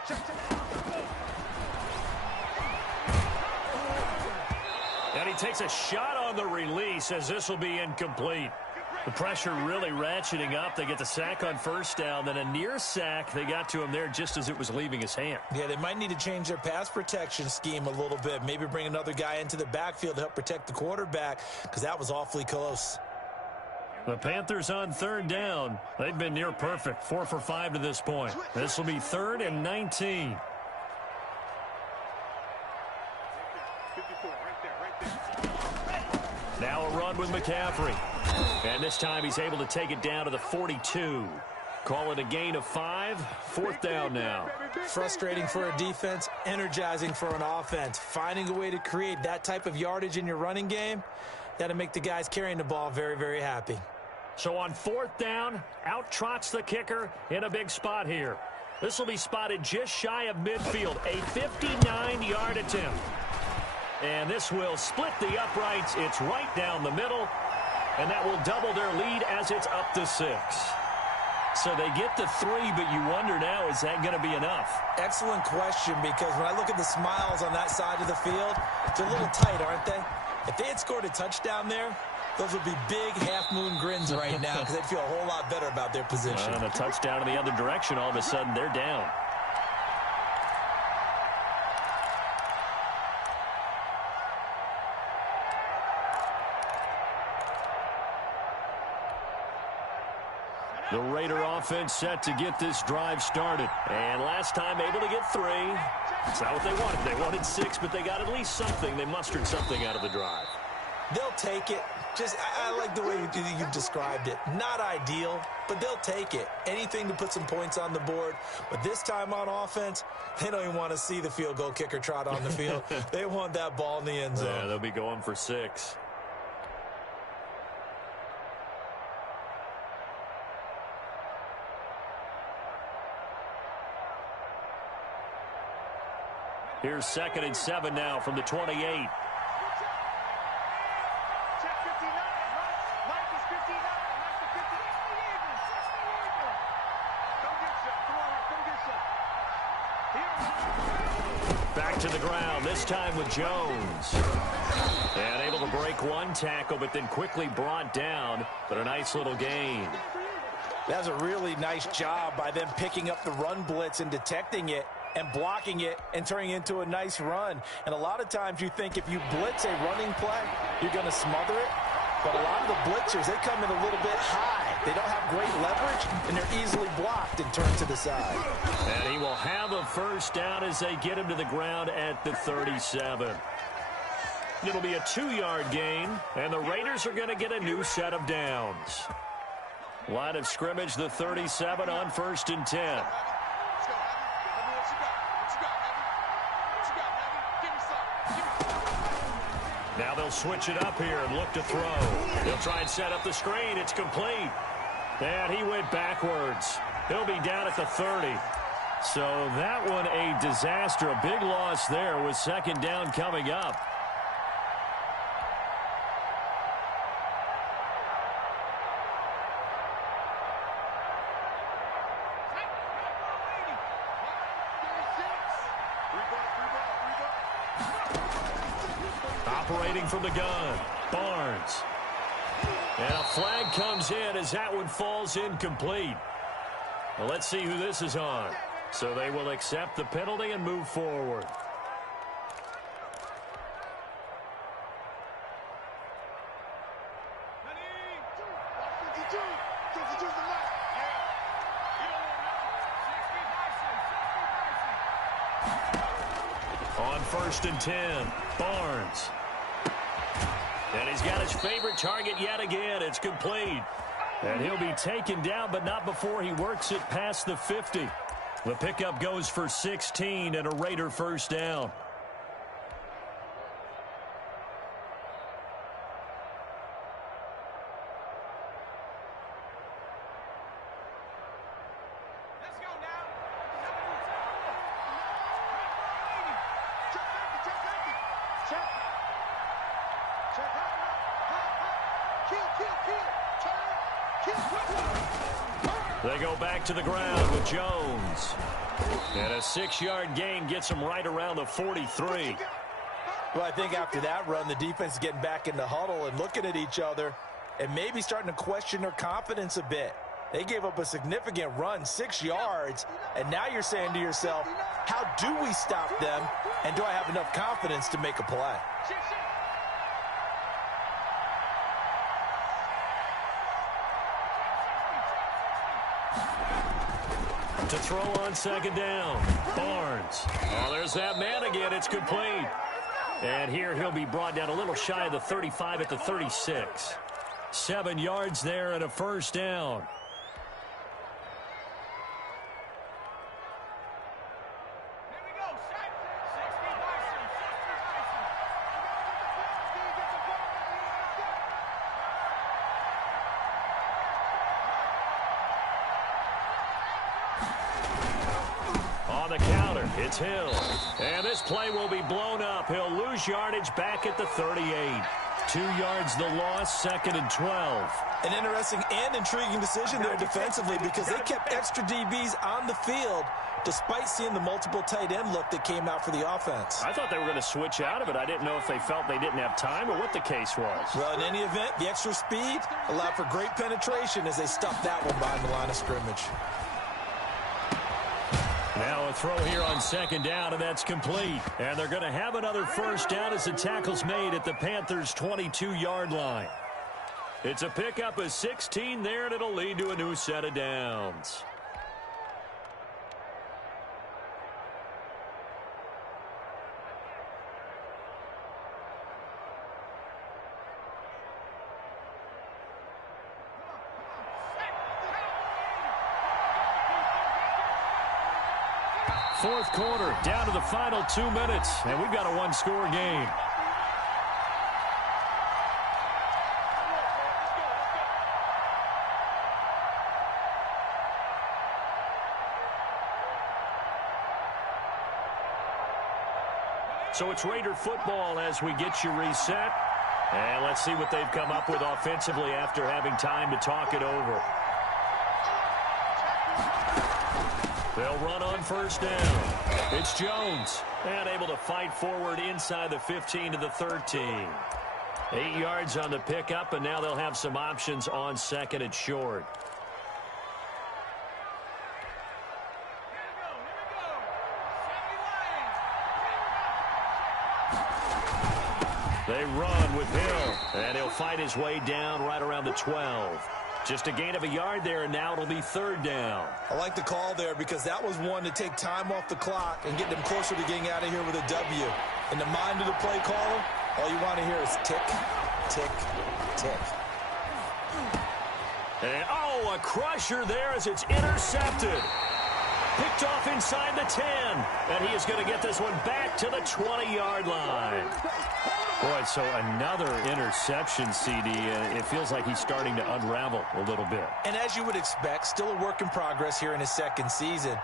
Check. And he takes a shot on the release as this will be incomplete. The pressure really ratcheting up. They get the sack on first down, then a near sack. They got to him there just as it was leaving his hand. Yeah, they might need to change their pass protection scheme a little bit. Maybe bring another guy into the backfield to help protect the quarterback because that was awfully close. The Panthers on third down. They've been near perfect. 4 for 5 to this point. This will be 3rd and 19. 54, right there. Now a run with McCaffrey. And this time he's able to take it down to the 42. Call it a gain of 5. 4th down now. Frustrating for a defense, energizing for an offense. Finding a way to create that type of yardage in your running game, that'll make the guys carrying the ball very, very happy. So on 4th down, out trots the kicker in a big spot here. This will be spotted just shy of midfield. A 59-yard attempt. And this will split the uprights. It's right down the middle. And that will double their lead as it's up to 6. So they get to 3, but you wonder now, is that going to be enough? Excellent question, because when I look at the smiles on that side of the field, they're a little tight, aren't they? If they had scored a touchdown there, those would be big half-moon grins right now because they'd feel a whole lot better about their position. And a touchdown in the other direction, all of a sudden they're down. The Raider offense set to get this drive started. And last time able to get 3. That's not what they wanted. They wanted 6, but they got at least something. They mustered something out of the drive. They'll take it. I like the way you've described it. Not ideal, but they'll take it. Anything to put some points on the board. But this time on offense, they don't even want to see the field goal kicker trot on the field. They want that ball in the end zone. Yeah, they'll be going for 6. Here's 2nd and 7 now from the 28. Back to the ground, this time with Jones. And able to break one tackle, but then quickly brought down. But a nice little gain. That was a really nice job by them picking up the run blitz and detecting it and blocking it and turning it into a nice run. And a lot of times you think if you blitz a running play, you're going to smother it. But a lot of the blitzers, they come in a little bit high. They don't have great leverage, and they're easily blocked and turned to the side. And he will have a first down as they get him to the ground at the 37. It'll be a 2-yard gain, and the Raiders are going to get a new set of downs. Line of scrimmage, the 37 on 1st and 10. Now they'll switch it up here and look to throw. They'll try and set up the screen. It's complete. And he went backwards. He'll be down at the 30. So that one a disaster. A big loss there with second down coming up. Operating from the gun, Barnes. And a flag comes in as that one falls incomplete. Well, let's see who this is on. So they will accept the penalty and move forward. On 1st and 10, Barnes. And he's got his favorite target yet again. It's complete. And he'll be taken down, but not before he works it past the 50. The pickup goes for 16 and a Raider first down. They go back to the ground with Jones. And a 6-yard gain gets them right around the 43. Well, I think after that run, the defense is getting back in the huddle and looking at each other and maybe starting to question their confidence a bit. They gave up a significant run, 6 yards, and now you're saying to yourself, how do we stop them, and do I have enough confidence to make a play? To throw on second down, Barnes. Oh, there's that man again. It's complete. And here he'll be brought down a little shy of the 35 at the 36. 7 yards there and a first down. On the counter, it's Hill. And this play will be blown up. He'll lose yardage back at the 38. 2 yards the loss, 2nd and 12. An interesting and intriguing decision there defensively because they kept extra DBs on the field despite seeing the multiple tight end look that came out for the offense. I thought they were going to switch out of it. I didn't know if they felt they didn't have time or what the case was. Well, in any event, the extra speed allowed for great penetration as they stuffed that one behind the line of scrimmage. Now a throw here on second down, and that's complete. And they're going to have another first down as the tackle's made at the Panthers' 22-yard line. It's a pickup of 16 there, and it'll lead to a new set of downs. Fourth quarter, down to the final 2 minutes, and we've got a one-score game. So it's Raider football as we get you reset. And let's see what they've come up with offensively after having time to talk it over. They'll run on first down. It's Jones. And able to fight forward inside the 15 to the 13. 8 yards on the pickup, and now they'll have some options on second and short. They run with Hill, and he'll fight his way down right around the 12. Just a gain of a yard there, and now it'll be third down. I like the call there because that was one to take time off the clock and get them closer to getting out of here with a W. In the mind of the play caller, all you want to hear is tick, tick, tick. And, oh, a crusher there as it's intercepted. Picked off inside the 10. And he is going to get this one back to the 20-yard line. Boy, so another interception, CD. It feels like he's starting to unravel a little bit. And as you would expect, still a work in progress here in his second season.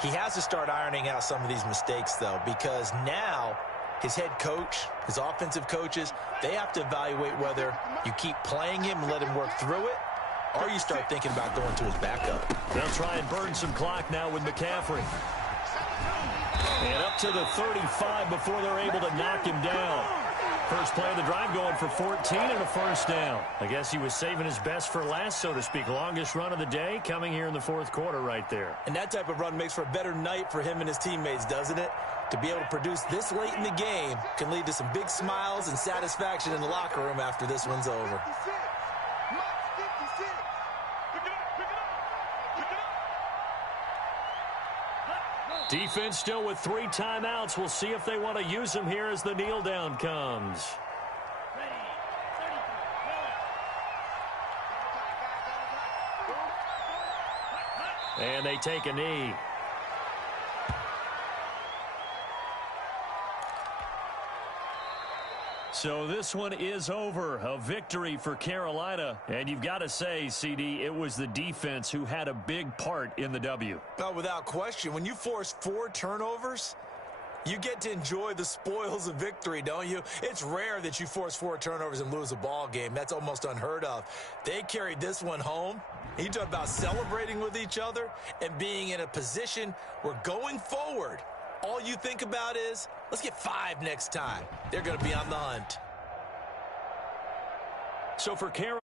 He has to start ironing out some of these mistakes, though, because now his head coach, his offensive coaches, they have to evaluate whether you keep playing him and let him work through it, or you start thinking about going to his backup. They'll try and burn some clock now with McCaffrey. And up to the 35 before they're able to knock him down. First play of the drive going for 14 and a first down. I guess he was saving his best for last, so to speak. Longest run of the day coming here in the fourth quarter right there. And that type of run makes for a better night for him and his teammates, doesn't it? To be able to produce this late in the game can lead to some big smiles and satisfaction in the locker room after this one's over. Defense still with 3 timeouts. We'll see if they want to use them here as the kneel down comes. And they take a knee. So this one is over. A victory for Carolina. And you've got to say, CD, it was the defense who had a big part in the W. Oh, without question. When you force 4 turnovers, you get to enjoy the spoils of victory, don't you? It's rare that you force 4 turnovers and lose a ball game. That's almost unheard of. They carried this one home. You talk about celebrating with each other and being in a position where going forward, all you think about is, let's get 5 next time. They're going to be on the hunt. So for Carolina,